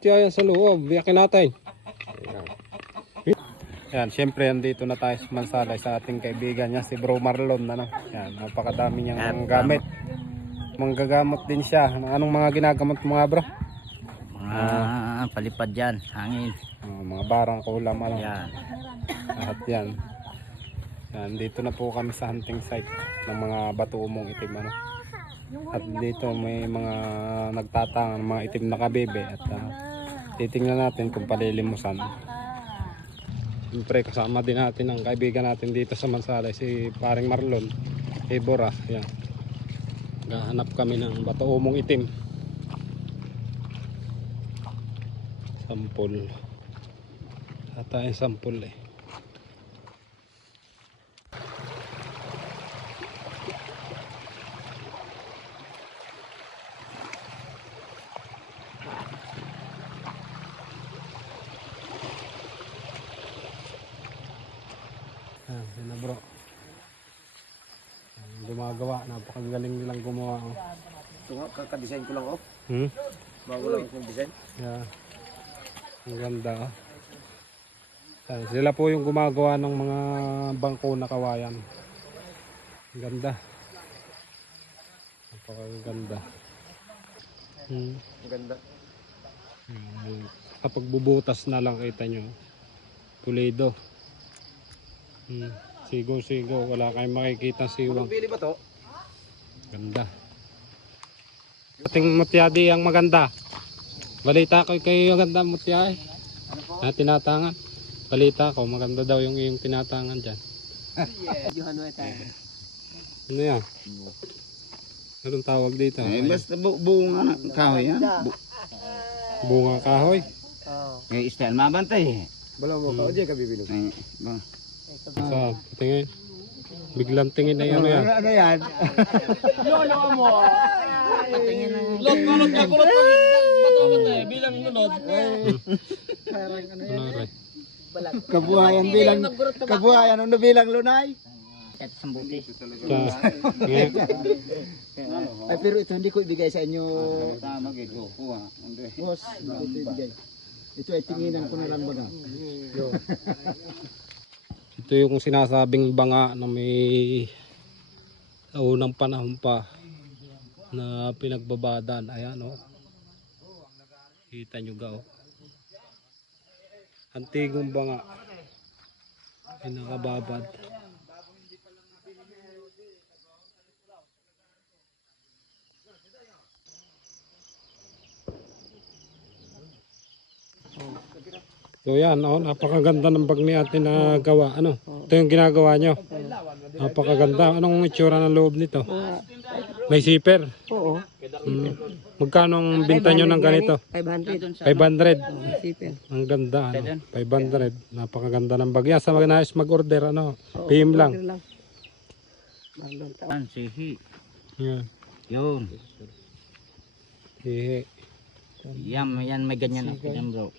Yan sa loob, biyakin natin. Yan, syempre andito na tayo sa Mansalay sa ating kaibigan niya si Bro Marlon. Ano? Yan, napakadami niyang gamit. Manggagamot din siya. Anong mga ginagamot mga bro? Mga palipad yan, hangin. Mga barang kulam. Ano? Yan. Lahat yan. Yan, dito na po kami sa hunting site ng mga batuumong itim. Ano? At dito may mga nagtatang mga itim na kabebe. At titingnan natin kung palilimusan. Siyempre kasama din natin ang kaibigan natin dito sa Mansalay, si paring Marlon Ebora. Yan. Gahanap kami ng batuumong itim. Sampol. Ata yung sampol eh. Yan na bro. Gumagawa, napakagaling nilang gumawa. Oh. Ito nga, kaka-design ko lang off. Bago lang akong design. Yeah. Ang ganda. Oh. Yan, sila po yung gumagawa ng mga bangko na kawayan. Ang ganda. Napakaganda. Ang ganda. Kapag bubutas na lang kita nyo. Pulido. Sigaw-sigaw. Wala kayong makikita siwang. Pili ba to? Ganda. Ating mutyadi ang maganda. Balita ko kayo yung ganda mutyay. Na tinatangan. Balita ko maganda daw yung iyong tinatangan dyan. Ano yan? Anong tawag dito? Basta bunga ng kahoy yan. Bunga kahoy. Eh, style mabantay. Balaw mo ka, o diyan ka bibilog. Sa tingin. Biglang tingin na yan. Ano yan? Lolo mo. Patingin ng... Kulot ka, kulot pag batamat eh, bilang nunod. Ano rin? Kabuhayan ano bilang lunay? Kahit sambuti. Ay pero ito hindi ko ibigay sa inyo. Tama gito. Kuha. Boss, hindi ko ito ibigay. Ito ay tinginan ko na lang baga. Ito yung sinasabing banga na may sa unang panahon pa na pinagbabadan. Ayan o. Kita nyo ga o. Antigong banga. Pinakababad. So yan, oh, napakaganda ng bag ni ate na gawa. Ano? Ito yung ginagawa nyo. Napakaganda. Anong itsura ng loob nito? May zipper? Oo. Magkano ang binta nyo ng ganito? 500. 500. Sipin. Ang ganda. Ano? 500. Napakaganda ng bag. Yan, sa mga nais mag-order, ano? PM lang. Yan, sihi. Yan. Yun. Hihi. Yan, may ganyan ako yan bro.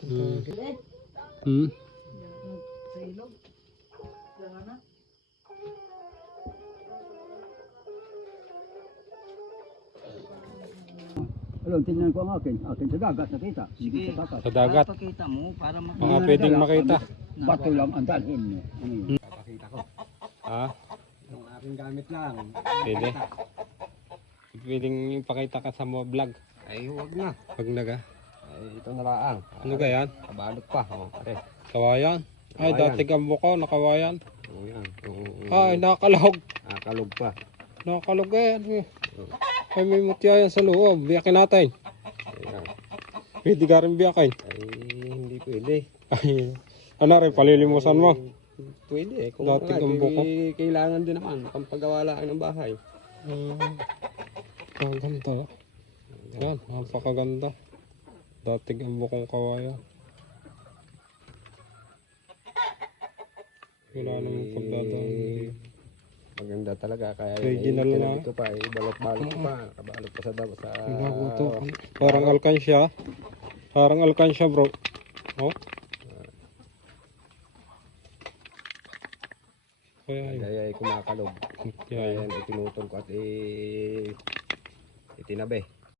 Alam, tingnan ko ang akin. Akin sa dagat nakita. Hindi sa tapat. Sa dagat. Pakita mo para Mga pwedeng makita. Bato lang ang dalhin mo. Ha? Yung aking gamit lang. Pwede. Pwedeng ipakita ka sa mga vlog. Ay, huwag na. Pag naga. Ay, ito na lang. Ano ka yan? Kabalot pa. Oh, pare. Kawayan? Ay, Kawayan. dati gambo ko, nakawayan. Oh, yan. Ay, nakakalog. Kalog pa. Nakakalog eh. Ay, may mutya yan sa loob. Biyakin natin. Ayan. Pwede ka rin biyakin. Ay, hindi pwede. Ay, ano rin, palilimusan mo. Pwede. Kung Dati ang buko. kailangan din naman. Pampagawa lang ng bahay. Ang ganda. Yan, napakaganda. Dating ang bukong kawayan. Wala namang pagdadaan. Maganda talaga. Kaya Original na. ito pa. Balot-balot pa. Kabalot pa sa Ito. Parang alkansya. Parang alkansya bro. Oh. Kaya yun. Kaya ay kumakalog. Kaya Kaya yun. itinutol ko at itinabi.